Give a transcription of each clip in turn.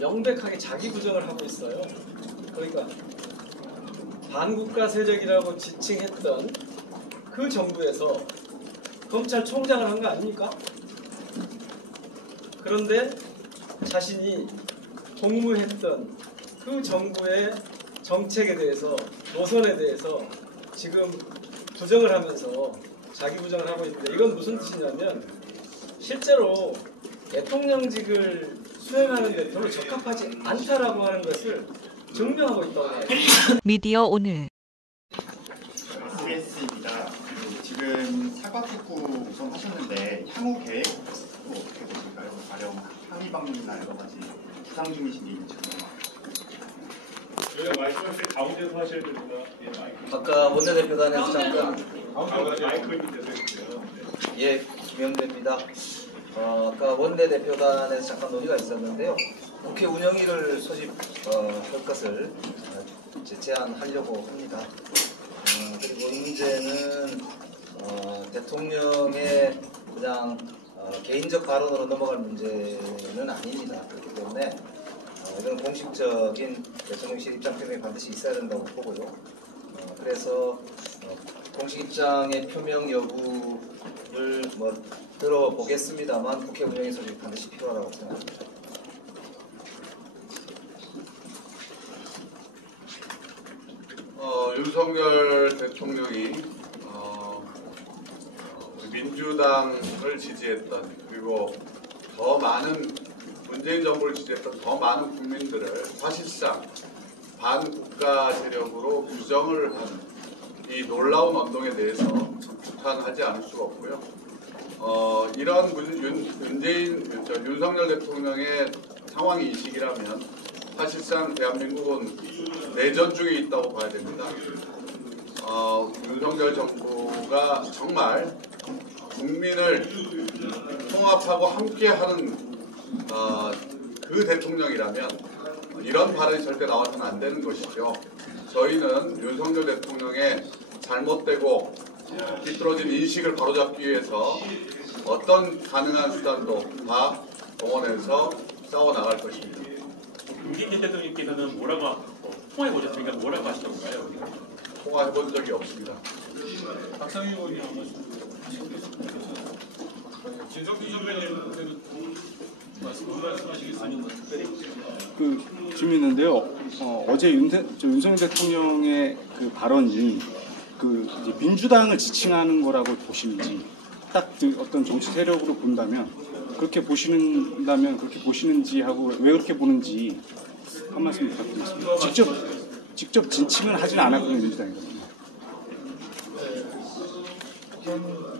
명백하게 자기 부정을 하고 있어요. 그러니까 반국가 세력이라고 지칭했던 그 정부에서 검찰총장을 한 거 아닙니까? 그런데 자신이 복무했던 그 정부의 정책에 대해서, 노선에 대해서 지금 부정을 하면서 자기 부정을 하고 있는데, 이건 무슨 뜻이냐면 실제로 대통령직을 수행하는 데 별로 적합하지 않다라고 하는 것을 증명하고 있다고 해요. 미디어 오늘 SBS입니다. 지금 사과 특구 우선 하셨는데 향후 계획도 어떻게 보실까요? 가령 항의 방문이나 여러 가지 구상 중이신 게 있는지 궁금합니다. 저희가 말씀하실 때 가운데서 하셔야 됩니다. 예, 마이크. 아까 원내대표단에서 잠깐 마이크 밑에서 있고요. 예, 김영대입니다. 아까 원내대표단에서 잠깐 논의가 있었는데요. 국회 운영위를 소집할 것을 제안하려고 합니다. 그리고 이 문제는 대통령의 그냥 개인적 발언으로 넘어갈 문제는 아닙니다. 그렇기 때문에 이런 공식적인 대통령실 입장 표명이 반드시 있어야 된다고 보고요. 그래서 공식 입장의 표명 여부를 들어보겠습니다만 국회 운영위 소집이 반드시 필요하다고 생각합니다. 윤석열 대통령이 민주당을 지지했던, 그리고 더 많은 문재인 정부를 지지했던 더 많은 국민들을 사실상 반국가 세력으로 규정을 한 이 놀라운 언동에 대해서 규탄하지 않을 수가 없고요. 이런 윤석열 대통령의 상황 인식이라면 사실상 대한민국은 내전 중에 있다고 봐야 됩니다. 윤석열 정부가 정말 국민을 통합하고 함께하는 그 대통령이라면 이런 발언이 절대 나와서는 안 되는 것이죠. 저희는 윤석열 대통령의 잘못되고 비뚤어진 인식을 바로잡기 위해서 어떤 가능한 수단도 다 동원해서 싸워나갈 것입니다. 문재인 대통령께서는 뭐라고 통화해보셨습니까? 뭐라고 하시던가요? 통화해본 적이 없습니다. 박상희 의원이 아마 진성규 선배님께도 말씀하시겠습니다. 그 질문인데요. 어제 윤석열 대통령의 그 발언이 이제 민주당을 지칭하는 거라고 보시는지, 딱 어떤 정치 세력으로 본다면 그렇게 보시는지 하고 왜 그렇게 보는지 한 말씀 부탁드리겠습니다. 직접 지칭은 하진 않았거든요, 민주당이거든요. 우선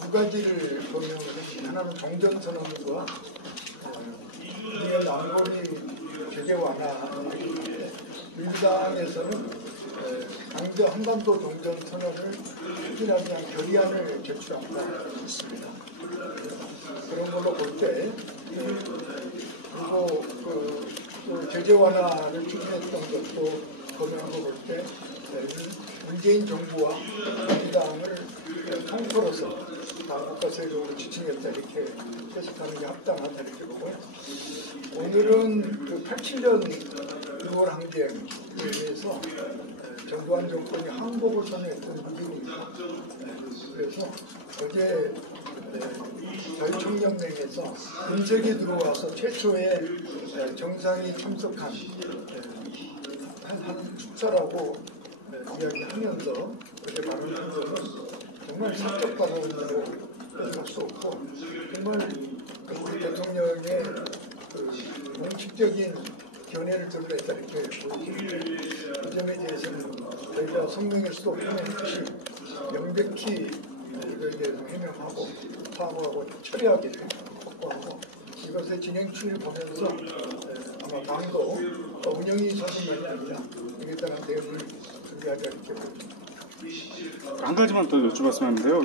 두 가지를 보면, 하나는 종전선언과 우리가 남북이 제재 완화하는 얘기인데, 민주당에서는 강제 한반도 종전선언을 추진하지 않은 결의안을 제출한다 했습니다. 그런 걸로 볼 때, 그리고 그 제재 완화를 추진했던 것도 고민한 거 볼 때, 문재인 정부와 민주당을 통틀어서 반국가 세력으로 지칭했다, 이렇게 해석하는 게 합당하다, 이렇게 보고요. 오늘은 그 87년 6월 항쟁에 의해서 전두환 정권이 항복을 선언했던 기준입니다. 그래서 어제 자유총연맹에서 윤석이 들어와서 최초의 정상이 참석한 한 축사라고 이야기하면서 어제 발언한 것은 정말 사적 발언으로 할 수 없고, 정말 우리 대통령의 공식적인 견해를 드러냈다, 이렇게 보여집니다. 그 점에 대해서는 저희가 성명에서도 표명했듯이 명백히 이거에 대해서 해명하고 사과하고 처리하게 확보하고, 이것의 진행추이를 보면서 아마 당도 운영위 소집만이 아니라 이에 따른 대응을 준비하자, 이렇게 보입니다. 한 가지만 더 여쭤봤으면 하는데요.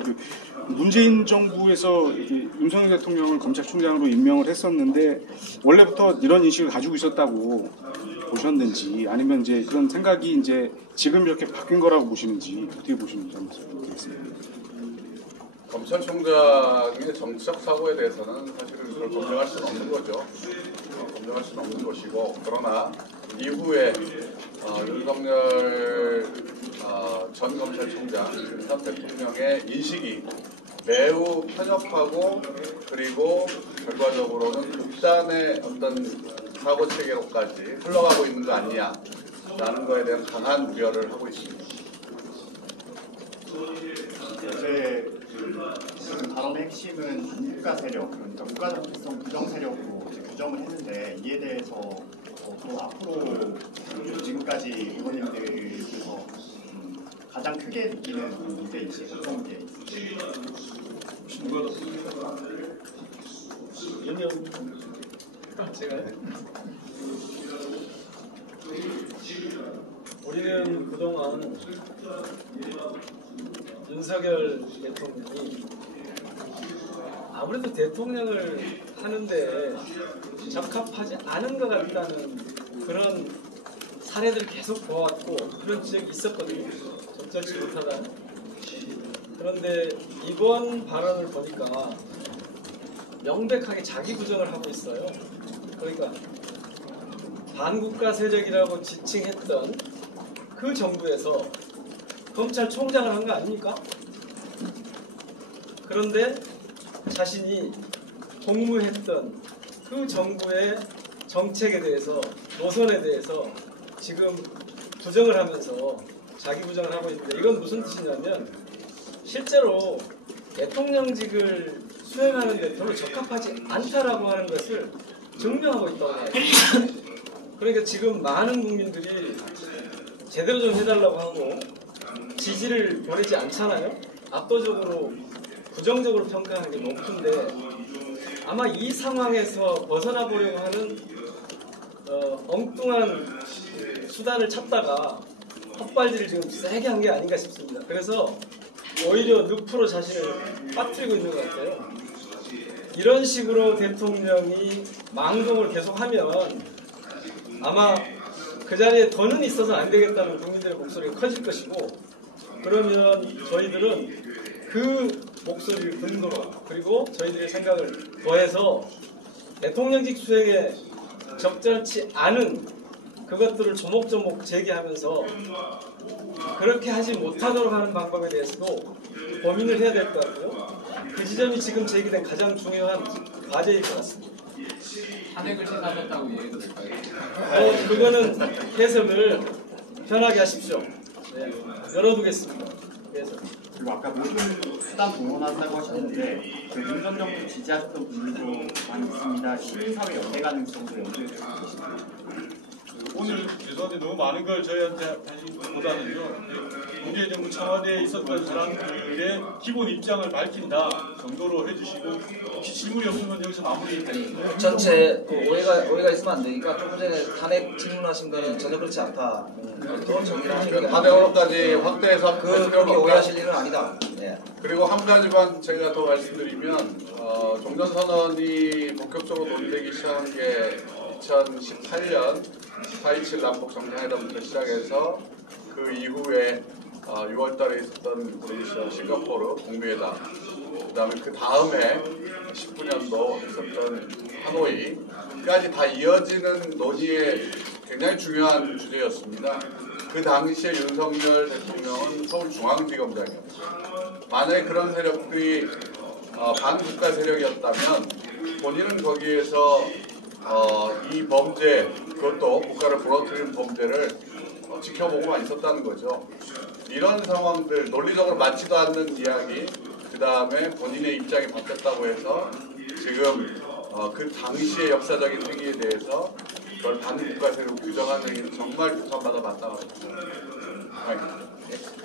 문재인 정부에서 윤석열 대통령을 검찰총장으로 임명을 했었는데 원래부터 이런 인식을 가지고 있었다고 보셨는지, 아니면 이제 그런 생각이 이제 지금 이렇게 바뀐 거라고 보시는지, 어떻게 보시는지 한번 말씀드리겠습니다. 검찰총장의 정치적 사고에 대해서는 사실은 그걸 검증할 수는 없는 거죠. 검증할 인정할 수는 없는 것이고, 그러나 이후에 윤석열 전 검찰총장, 윤석열 대통령의 인식이 매우 편협하고 그리고 결과적으로는 극단의 어떤 사고 체계로까지 흘러가고 있는 거 아니냐라는 거에 대한 강한 우려를 하고 있습니다. 어제 지금 발언의 핵심은 반국가 세력, 그러니까 국가정체성 부정 세력으로 이제 규정을 했는데 이에 대해서 또 앞으로 지금까지 의원님들께서 가장 크게 느끼는 문제인지 어떤 게 있으신가요? 제가 우리는 그동안 윤석열 대통령이 아무래도 대통령을 하는데 적합하지 않은 것 같다는 그런 사례들을 계속 보았고 그런 지적이 있었거든요. 적절치 못하다. 그런데 이번 발언을 보니까 명백하게 자기 부정을 하고 있어요. 그러니까 반국가 세력이라고 지칭했던 그 정부에서 검찰총장을 한 거 아닙니까? 그런데 자신이 공무했던 그 정부의 정책에 대해서, 노선에 대해서 지금 부정을 하면서 자기 부정을 하고 있는데, 이건 무슨 뜻이냐면 실제로 대통령직을 수행하는 데 별로 적합하지 않다라고 하는 것을 증명하고 있다고 해요. 그러니까 지금 많은 국민들이 제대로 좀 해달라고 하고 지지를 보내지 않잖아요. 압도적으로 부정적으로 평가하는 게 높은데, 아마 이 상황에서 벗어나 보려고 하는 엉뚱한 수단을 찾다가 헛발질을 지금 세게 한 게 아닌가 싶습니다. 그래서 오히려 늪으로 자신을 빠뜨리고 있는 것 같아요. 이런 식으로 대통령이 망동을 계속하면 아마 그 자리에 더는 있어서 안 되겠다는 국민들의 목소리가 커질 것이고, 그러면 저희들은 그 목소리를 근거로, 그리고 저희들의 생각을 더해서 대통령직 수행에 적절치 않은 그것들을 조목조목 제기하면서 그렇게 하지 못하도록 하는 방법에 대해서도 고민을 해야 될 것 같고요. 그 지점이 지금 제기된 가장 중요한 과제일 것 같습니다. 탄핵을 시사하셨다고 이해해도 될까요? 그거는 해석을 편하게 하십시오. 네, 열어두겠습니다. 해석. 그리고 아까 모든 수단 동원한다고 하셨는데 윤 전 정부 지지하셨던 분들도 많이 있습니다. 시민사회 연대 가능성도 염두에 두고 계십니다. 오늘 죄송한데 너무 많은 걸 저희한테 하시기보다는요, 문재인 정부 청와대에 있었던 사람들의 기본 입장을 밝힌다 정도로 해주시고, 혹시 질문이 없으면 여기서 마무리. 전체 오해가 있으면 안 되니까 조금 전에 탄핵 질문하신 거는 전혀 그렇지 않다. 더 정리를 하시는 게 탄핵으로까지 확대해서 그렇게 오해하실 일은 아니다. 네. 그리고 한 가지만 제가 더 말씀드리면, 종전선언이 본격적으로 논의되기 시작한 게 2018년 4.27 남북 정상회담부터 시작해서 그 이후에 6월달에 있었던 싱가포르 북미회담, 그 다음에 그 다음에 19년도 있었던 하노이까지 다 이어지는 논의의 굉장히 중요한 주제였습니다. 그 당시에 윤석열 대통령은 서울중앙지검장이었습니다. 만약에 그런 세력들이 반국가 세력이었다면 본인은 거기에서 이 범죄, 그것도 국가를 부러뜨리는 범죄를 지켜보고만 있었다는 거죠. 이런 상황들, 논리적으로 맞지도 않는 이야기, 그 다음에 본인의 입장이 바뀌었다고 해서 지금 그 당시의 역사적인 행위에 대해서 그걸 반국가 세력으로 규정하는 얘기는 정말 비판받아 마땅하다고 생각합니다.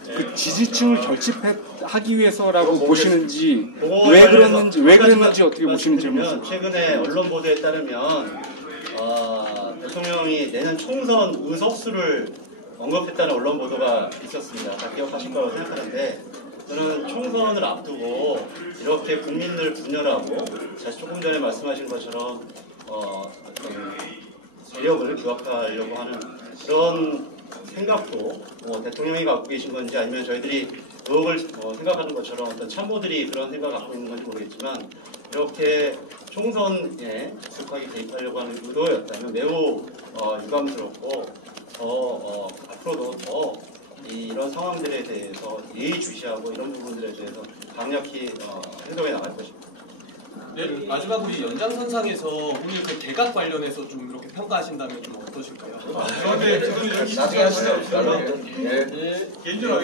그 지지층을 결집하기 위해서라고 그건 보시는지, 그거에 왜 관해서 그랬는지 어떻게 보시는지 말씀드리면, 최근에 언론 보도에 따르면 대통령이 내년 총선 의석수를 언급했다는 언론 보도가 있었습니다. 다 기억하실 거라고 생각하는데, 저는 총선을 앞두고 이렇게 국민을 분열하고 조금 전에 말씀하신 것처럼 세력을 규합하려고 하는 그런 생각도 대통령이 갖고 계신 건지, 아니면 저희들이 의혹을 생각하는 것처럼 어떤 참모들이 그런 생각을 갖고 있는 건지 모르겠지만, 이렇게 총선에 깊숙하게 개입하려고 하는 의도였다면 매우 유감스럽고 앞으로도 더 이런 상황들에 대해서 예의주시하고 이런 부분들에 대해서 강력히 행동해 나갈 것입니다. 네, 마지막으로 이 연장선상에서 오늘 그 대각 관련해서 좀 이렇게 평가하신다면 좀 어떠실까요? 그런데 저는 여기 나중에 하시죠. 나중에. 예. 개인적으로